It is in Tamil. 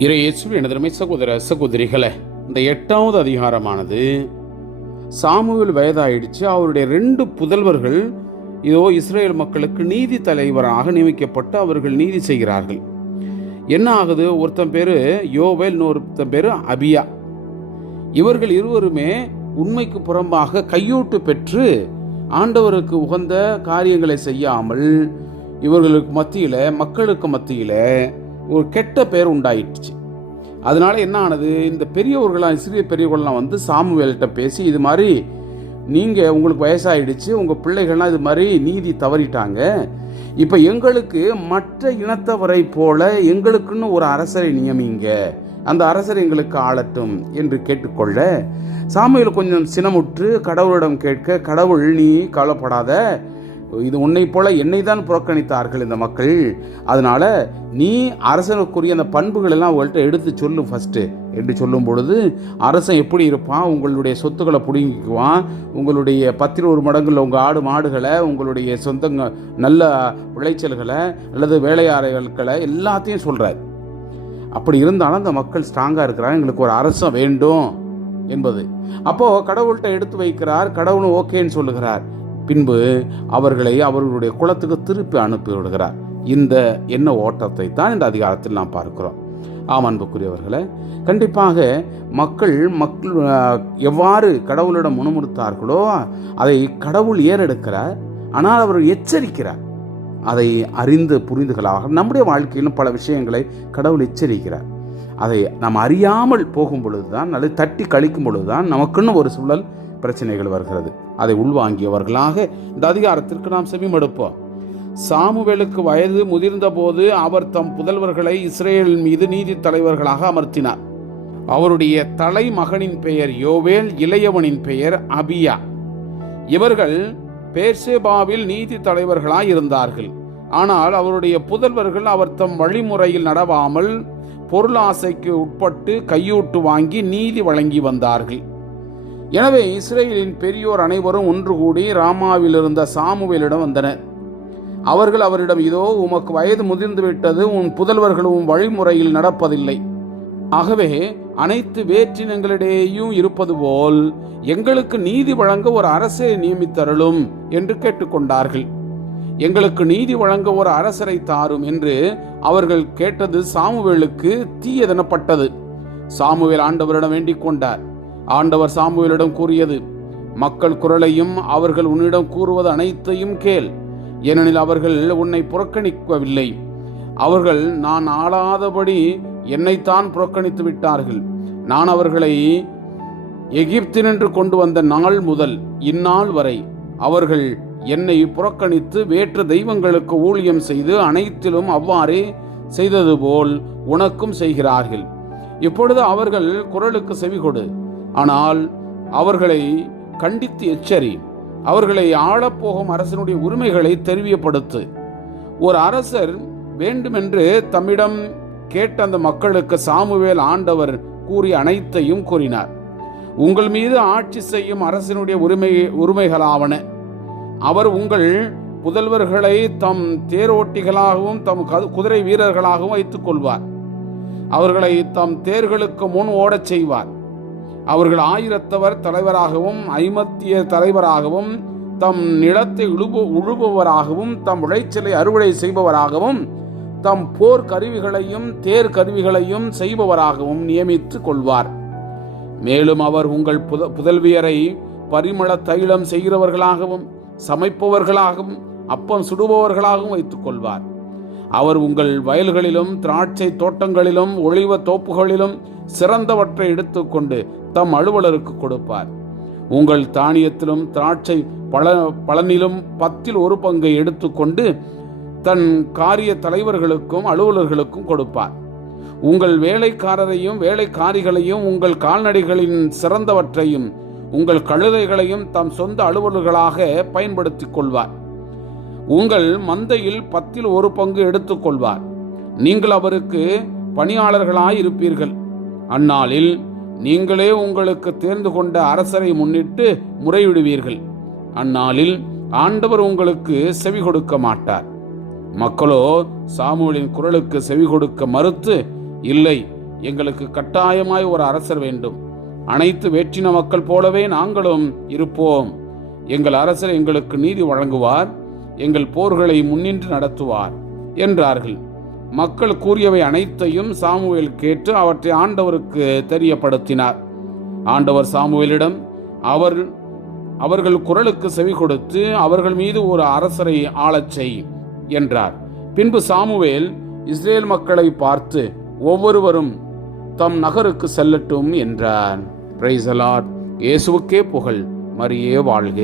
இயேசுவின் எனதருமை சகோதர சகோதரிகளே, இந்த 8வது அதிகாரமானது சாமுவேல் வயதாயிடுச்சு. அவருடைய 2 புதல்வர்கள் இதோ இஸ்ரேல் மக்களுக்கு நீதி தலைவராக நியமிக்கப்பட்டு அவர்கள் நீதி செய்கிறார்கள். என்ன ஆகுது? ஒருத்தன் பேரு யோவேல், இன்னொருத்தன் பேரு அபியா. இவர்கள் இருவருமே உண்மைக்கு புறம்பாக கையூட்டு பெற்று ஆண்டவருக்கு உகந்த காரியங்களை செய்யாமல் இவர்களுக்கு மத்தியில், மக்களுக்கு மத்தியில் ஒரு கெட்ட பெயர் உண்டாயிடுச்சு. அதனால என்ன ஆனது? இந்த பெரியவர்களாம், சிறிய பெரியவர்கள்லாம் வந்து சாமுவேல்கிட்ட பேசி, இது மாதிரி நீங்கள், உங்களுக்கு வயசாயிடுச்சு, உங்கள் பிள்ளைகள்லாம் இது மாதிரி நீதி தவறிட்டாங்க, இப்போ எங்களுக்கு மற்ற இனத்தவரை போல எங்களுக்குன்னு ஒரு அரசரை நியமிங்க, அந்த அரசர் எங்களுக்கு ஆளட்டும் என்று கேட்டுக்கொள்ள சாமுவேல் கொஞ்சம் சினமுற்று கடவுளிடம் கேட்க, கடவுள், நீ கவலைப்படாத, இது உன்னை போல என்னை தான் புறக்கணித்தார்கள் இந்த மக்கள், அதனால நீ அரசனுக்குரிய அந்த பண்புகள் எல்லாம் அவங்கள்ட்ட எடுத்து சொல்லு ஃபஸ்ட்டு என்று சொல்லும் பொழுது, அரசன் எப்படி இருப்பான்? உங்களுடைய சொத்துக்களை பிடுங்கிக்குவான், உங்களுடைய 10 மடங்குல உங்கள் ஆடு மாடுகளை, உங்களுடைய சொந்த நல்ல விளைச்சல்களை அல்லது வேலையாளர்களை எல்லாத்தையும் சொல்கிறார். அப்படி இருந்தாலும் அந்த மக்கள் ஸ்ட்ராங்காக இருக்கிறாங்க, எங்களுக்கு ஒரு அரசன் வேண்டும் என்பது. அப்போது கடவுள்கிட்ட எடுத்து வைக்கிறார், கடவுளும் ஓகேன்னு சொல்லுகிறார். பின்பு அவர்களை அவர்களுடைய குலத்துக்கு திருப்பி அனுப்பி விடுகிறார். இந்த எண்ண ஓட்டத்தை தான் இந்த அதிகாரத்தில் நாம் பார்க்கிறோம். ஆம் அன்புக்குரியவர்களே, கண்டிப்பாக மக்கள் எவ்வாறு கடவுளிடம் முணுமுணுத்தார்களோ அதை கடவுள் ஏறெடுக்கிறார். ஆனால் அவர் எச்சரிக்கிறார். அதை அறிந்து புரிந்துகளாக நம்முடைய வாழ்க்கையிலும் பல விஷயங்களை கடவுள் எச்சரிக்கிறார். அதை நாம் அறியாமல் போகும் பொழுதுதான், அல்லது தட்டி கழிக்கும் பொழுதுதான் நமக்குன்னு ஒரு சூழல் பிரச்சனைகள் வருகிறது. அதை உள்வாங்கியவர்களாக இந்த அதிகாரத்திற்கு நாம் செவிமடுப்போம். சாமுவேலுக்கு வயது முதிர்ந்த போது அவர் தம் புதல்வர்களை இஸ்ரேல் மீது நீதி தலைவர்களாக அமர்த்தினார். அவருடைய தலைமகனின் பெயர் யோவேல், இளையவனின் பெயர் அபியா. இவர்கள் பேர்சேபாவில் நீதி தலைவர்களாய் இருந்தார்கள். ஆனால் அவருடைய புதல்வர்கள் அவர் தம் வழிமுறையில் நடவாமல் பொருளாசைக்கு உட்பட்டு கையூட்டு வாங்கி நீதி வழங்கி வந்தார்கள். எனவே இஸ்ரேலின் பெரியோர் அனைவரும் ஒன்று கூடி ராமாவில் இருந்த சாமுவேலிடம் வந்தனர். அவர்கள் அவரிடம், இதோ உமக்கு வயது முதிர்ந்து விட்டது, உன் புதல்வர்களும் வழிமுறையில் நடப்பதில்லை. ஆகவே அனைத்து வேற்றினங்களிடையேயும் இருப்பது போல் எங்களுக்கு நீதி வழங்க ஒரு அரசரை நியமித்தருளும் என்று கேட்டுக்கொண்டார்கள். எங்களுக்கு நீதி வழங்க ஒரு அரசரை தாரும் என்று அவர்கள் கேட்டது சாமுவேலுக்கு தீயதெனப்பட்டது. சாமுவேல் ஆண்டவரிடம் வேண்டிக் கொண்டார். ஆண்டவர் சாமுவேலிடம் கூறியது, மக்கள் குரலையும் அவர்கள் உன்னிடம் கூறுவது அனைத்தையும் கேள், ஏனெனில் அவர்கள் உன்னை புறக்கணிக்கவில்லை. அவர்கள் நான் ஆளாதபடி என்னைத்தான் புறக்கணித்து விட்டார்கள். நான் அவர்களை எகிப்தினின்று கொண்டு வந்த நாள் முதல் இந்நாள் வரை அவர்கள் என்னை புறக்கணித்து வேற்று தெய்வங்களுக்கு ஊழியம் செய்து அனைத்திலும் அவ்வாறே செய்தது போல் உனக்கும் செய்கிறார்கள். இப்பொழுது அவர்கள் குரலுக்கு செவிகொடு, ஆனால் அவர்களை கண்டித்து எச்சரி, அவர்களை ஆளப்போகும் அரசனுடைய உரிமைகளை தெரியப்படுத்து. ஒரு அரசர் வேண்டுமென்று தம்மிடம் கேட்ட அந்த மக்களுக்கு சாமுவேல் ஆண்டவர் கூறிய அனைத்தையும் கூறினார். உங்கள் மீது ஆட்சி செய்யும் அரசனுடைய உரிமைகளாவன. அவர் உங்கள் புதல்வர்களை தம் தேரோட்டிகளாகவும் தம் குதிரை வீரர்களாகவும் வைத்துக் கொள்வார். அவர்களை தம் தேர்களுக்கு முன் ஓடச் செய்வார். அவர்கள் 1000 தலைவராகவும் 50 தலைவராகவும் தம் நிலத்தை உழுபவராகவும் தம் விளைச்சலை அறுவடை செய்பவராகவும் தம் போர் கருவிகளையும் தேர் கருவிகளையும் செய்பவராகவும் நியமித்து கொள்வார். மேலும் அவர் உங்கள் புதல்வியரை பரிமள தைலம் செய்கிறவர்களாகவும் சமைப்பவர்களாகவும் அப்பம் சுடுபவர்களாகவும் வைத்துக் கொள்வார். அவர் உங்கள் வயல்களிலும் திராட்சை தோட்டங்களிலும் ஒளிவ தோப்புகளிலும் சிறந்தவற்றை எடுத்துக்கொண்டு தம் அலுவலருக்கு கொடுப்பார். உங்கள் தானியத்திலும் திராட்சை பலனிலும் 10 பங்கை எடுத்துக்கொண்டு தன் காரிய தலைவர்களுக்கும் அலுவலர்களுக்கும் கொடுப்பார். உங்கள் வேலைக்காரரையும் வேலைக்காரிகளையும் உங்கள் கால்நடைகளின் சிறந்தவற்றையும் உங்கள் கழுதைகளையும் தம் சொந்த அலுவலர்களாக பயன்படுத்திக் கொள்வார். உங்கள் மந்தையில் 10 பங்கு எடுத்துக்கொள்வார். நீங்கள் அவருக்கு பணியாளர்களாயிருப்பீர்கள். அந்நாளில் நீங்களே உங்களுக்கு தேர்ந்து கொண்ட அரசரை முன்னிட்டு முறையிடுவீர்கள். அந்நாளில் ஆண்டவர் உங்களுக்கு செவி கொடுக்க மாட்டார். மக்களோ சாமுவேலின் குரலுக்கு செவி கொடுக்க மறுத்து, இல்லை, எங்களுக்கு கட்டாயமாய் ஒரு அரசர் வேண்டும். அனைத்து வேற்றின மக்கள் போலவே நாங்களும் இருப்போம். எங்கள் அரசர் எங்களுக்கு நீதி வழங்குவார், எங்கள் போர்களை முன்னின்று நடத்துவார் என்றார்கள். மக்கள் கூறியவை அனைத்தையும் சாமுவேல் கேட்டு அவற்றை ஆண்டவருக்கு தெரியப்படுத்தினார். ஆண்டவர் சாமுவேலிடம் அவர்கள் குரலுக்கு செவி கொடுத்து அவர்கள் மீது ஒரு அரசரை ஆளச் செய் என்றார். பின்பு சாமுவேல் இஸ்ரேல் மக்களை பார்த்து ஒவ்வொருவரும் தம் நகருக்கு செல்லட்டும் என்றார். Praise the Lord. இயேசுவுக்கே புகழ். மரியே வாழ்க.